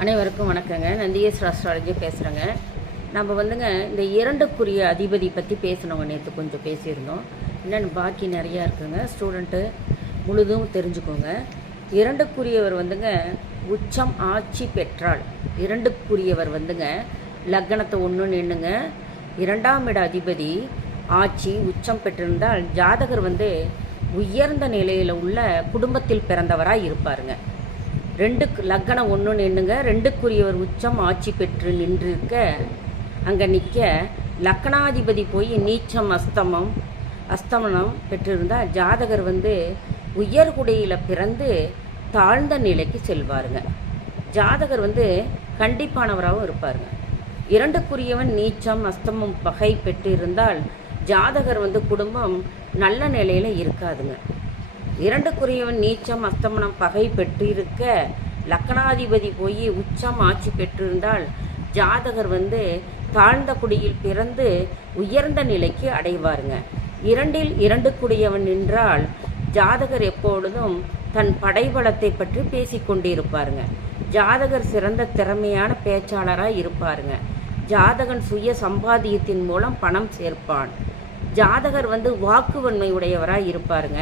அனைவருக்கும் வணக்கங்க. நான் டிஎஸ் அஸ்ட்ராலஜி பேசுகிறேங்க. நம்ம இந்த இரண்டுக்குரிய அதிபதி பற்றி பேசணுங்க. நேற்று கொஞ்சம் பேசியிருந்தோம். என்னென்னு பாக்கி நிறையா இருக்குங்க. ஸ்டூடெண்ட்டு முழுதும் தெரிஞ்சுக்கோங்க. இரண்டுக்குரியவர் உச்சம் ஆட்சி பெற்றால், இரண்டுக்குரியவர் லக்னத்தை ஒன்றுன்னு எண்ணுங்க. இரண்டாம் இட அதிபதி ஆட்சி உச்சம் பெற்றிருந்தால் ஜாதகர் உயர்ந்த நிலையில் உள்ள குடும்பத்தில் பிறந்தவராக இருப்பாருங்க. லக்னம் ஒன்றுன்னு எண்ணுங்க. ரெண்டுக்குரியவர் உச்சம் ஆட்சி பெற்று நின்றிருக்க, அங்கே நிற்க லக்னாதிபதி போய் நீச்சம் அஸ்தமனம் பெற்றிருந்தால் ஜாதகர் உயர்குடையில் பிறந்து தாழ்ந்த நிலைக்கு செல்வாருங்க. ஜாதகர் கண்டிப்பானவராகவும் இருப்பாருங்க. இரண்டுக்குரியவன் நீச்சம் அஸ்தமம் பகை பெற்று இருந்தால் ஜாதகர் குடும்பம் நல்ல நிலையில் இருக்காதுங்க. இரண்டுக்குரியவன் நீச்சம் அஸ்தமனம் பகை பெற்றிருக்க லக்னாதிபதி போய் உச்சம் ஆட்சி பெற்றிருந்தால் ஜாதகர் தாழ்ந்த குடியில் பிறந்து உயர்ந்த நிலைக்கு அடைவாருங்க. இரண்டுக்குரியவன் நின்றால் ஜாதகர் எப்பொழுதும் தன் படைபலத்தை பற்றி பேசிக்கொண்டிருப்பாருங்க. ஜாதகர் சிறந்த திறமையான பேச்சாளராக இருப்பாருங்க. ஜாதகன் சுய சம்பாத்தியத்தின் மூலம் பணம் சேர்ப்பான். ஜாதகர் வாக்குவன்மை உடையவராக இருப்பாருங்க.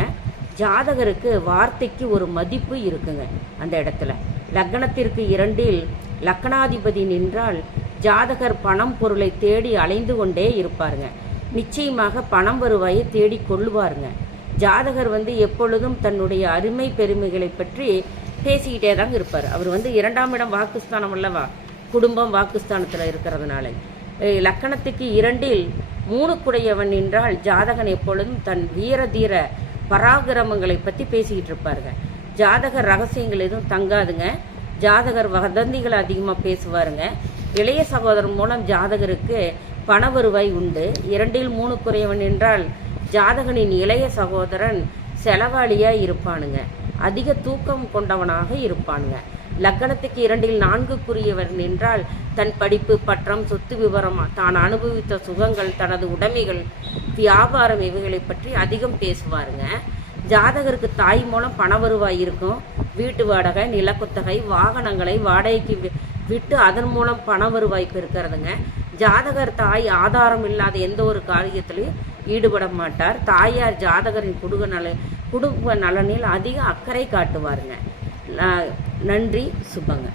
ஜாதகருக்கு வார்த்தைக்கு ஒரு மதிப்பு இருக்குங்க. அந்த இடத்துல லக்னத்திற்கு 2 லக்னாதிபதி நின்றால் ஜாதகர் பணம் பொருளை தேடி அலைந்து கொண்டே இருப்பாருங்க. நிச்சயமாக பணம் வருவாயை தேடி கொள்ளுவாருங்க. ஜாதகர் எப்பொழுதும் தன்னுடைய அருமை பெருமைகளை பற்றி பேசிக்கிட்டே தாங்க இருப்பார். அவர் 2ஆம் இடம் வாக்குஸ்தானம் அல்லவா, குடும்பம் வாக்குஸ்தானத்தில் இருக்கிறதுனால. லக்கணத்துக்கு 2 3 நின்றால் ஜாதகன் எப்பொழுதும் தன் வீர தீர பராக்கிரமங்களை பற்றி பேசிக்கிட்டு இருப்பாருங்க. ஜாதகர் ரகசியங்கள் எதுவும் தங்காதுங்க. ஜாதகர் வதந்திகளை அதிகமாக பேசுவாருங்க. இளைய சகோதரன் மூலம் ஜாதகருக்கு பண வருவாய் உண்டு. 2 3 என்றால் ஜாதகனின் இளைய சகோதரன் செலவாளியாக இருப்பானுங்க. அதிக தூக்கம் கொண்டவனாக இருப்பானுங்க. லக்னத்துக்கு 2 4 நின்றால் தன் படிப்பு, பற்றம், சொத்து விவரம், தான் அனுபவித்த சுகங்கள், தனது உடைமைகள், வியாபாரம் இவைகளை பற்றி அதிகம் பேசுவாருங்க. ஜாதகருக்கு தாய் மூலம் பண வருவாய் இருக்கும். வீட்டு வாடகை, நிலக்குத்தகை, வாகனங்களை வாடகைக்கு விட்டு அதன் மூலம் பண வருவாய் பெருக்கிறதுங்க. ஜாதகர் தாய் ஆதாரம் இல்லாத எந்த ஒரு காரியத்திலையும் ஈடுபட மாட்டார். தாயார் ஜாதகரின் குடும்ப நலனில் அதிக அக்கறை காட்டுவாருங்க. நன்றி. சுபங்க.